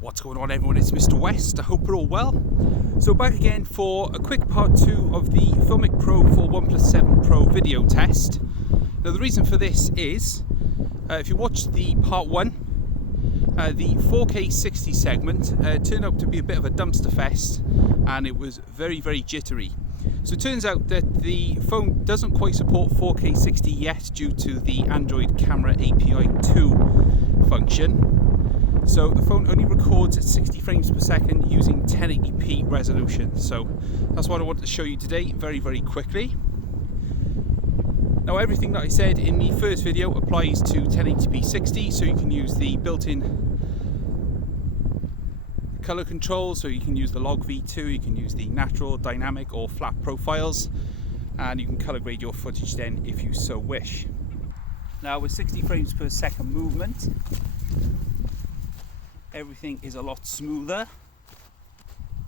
What's going on, everyone? It's Mr. West. I hope you're all well. So back again for a quick part 2 of the Filmic Pro for OnePlus 7 Pro video test. Now the reason for this is, if you watched the part 1, the 4K 60 segment turned out to be a bit of a dumpster fest, and it was very jittery. So it turns out that the phone doesn't quite support 4K 60 yet due to the Android Camera API 2 function. So the phone only records at 60 frames per second using 1080p resolution. So that's what I wanted to show you today very quickly. Now everything that I said in the first video applies to 1080p 60, so you can use the built-in color control, so you can use the log V2, you can use the natural, dynamic or flat profiles, and you can color grade your footage then if you so wish. Now with 60 frames per second movement, everything is a lot smoother.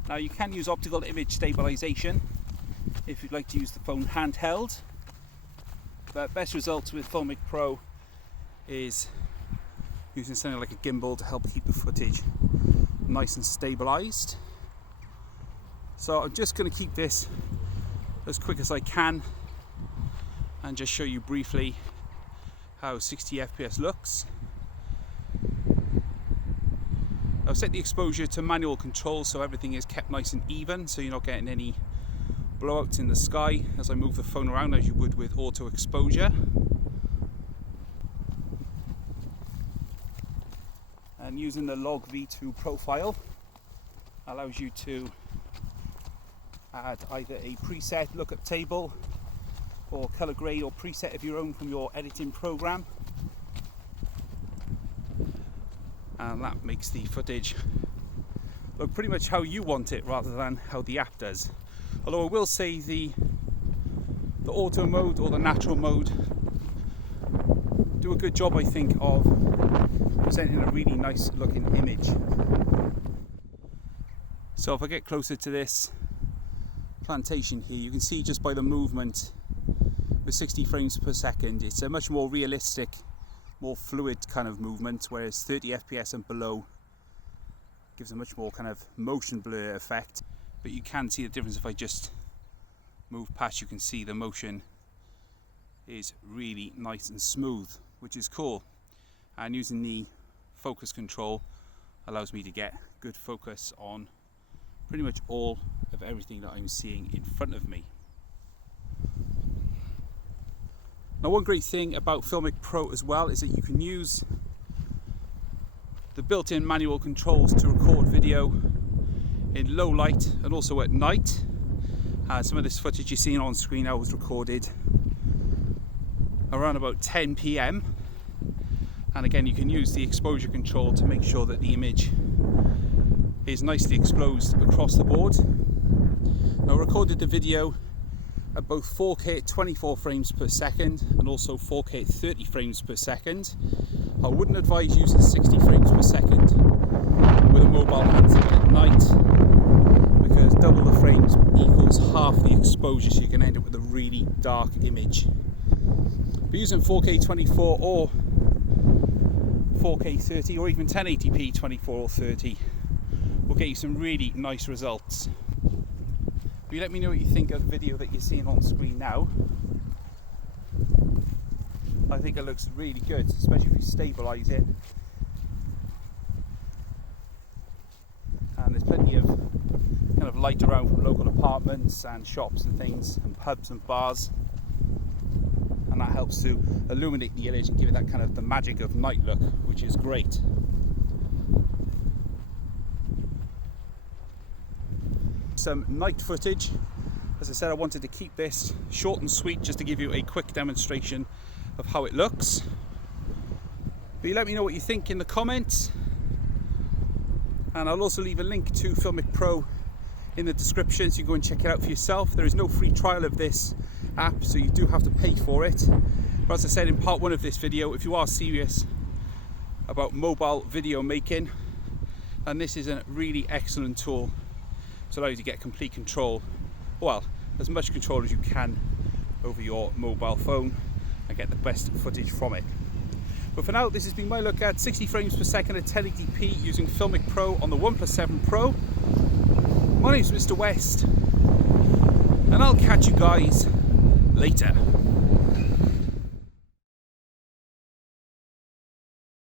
Now you can use optical image stabilization if you'd like to use the phone handheld, but best results with Filmic Pro is using something like a gimbal to help keep the footage nice and stabilized. So I'm just going to keep this as quick as I can and just show you briefly how 60 FPS looks. I've set the exposure to manual control so everything is kept nice and even, so you're not getting any blowouts in the sky as I move the phone around, as you would with auto exposure. And using the log V2 profile allows you to add either a preset lookup table or color grade or preset of your own from your editing program. And that makes the footage look pretty much how you want it rather than how the app does. Although I will say the auto mode or the natural mode do a good job, I think, of presenting a really nice looking image. So if I get closer to this plantation here, you can see just by the movement with 60 frames per second, it's a much more realistic, more fluid kind of movement, whereas 30 FPS and below gives a much more kind of motion blur effect. But you can see the difference if I just move past. You can see the motion is really nice and smooth, which is cool. And using the focus control allows me to get good focus on pretty much all of everything that I'm seeing in front of me. Now one great thing about Filmic Pro as well is that you can use the built-in manual controls to record video in low light and also at night. Some of this footage you're seeing on screen now was recorded around about 10 PM, and again you can use the exposure control to make sure that the image is nicely exposed across the board. Now I recorded the video at both 4K at 24 frames per second and also 4K at 30 frames per second. I wouldn't advise using 60 frames per second with a mobile handset at night, because double the frames equals half the exposure, so you can end up with a really dark image. But using 4K 24 or 4K 30 or even 1080p 24 or 30 will get you some really nice results. You let me know what you think of the video that you're seeing on screen now. I think it looks really good, especially if you stabilize it. And there's plenty of kind of light around from local apartments and shops and things and pubs and bars, and that helps to illuminate the image and give it that kind of the magic of night look, which is great. Some night footage. As I said, I wanted to keep this short and sweet just to give you a quick demonstration of how it looks. But you let me know what you think in the comments, and I'll also leave a link to Filmic Pro in the description so you can go and check it out for yourself. There is no free trial of this app, so you do have to pay for it. But as I said in part 1 of this video, if you are serious about mobile video making, then this is a really excellent tool to allow you to get complete control, well, as much control as you can over your mobile phone and get the best footage from it. But for now, this has been my look at 60 frames per second at 1080p using Filmic Pro on the OnePlus 7 Pro. My name's Mr. West, and I'll catch you guys later.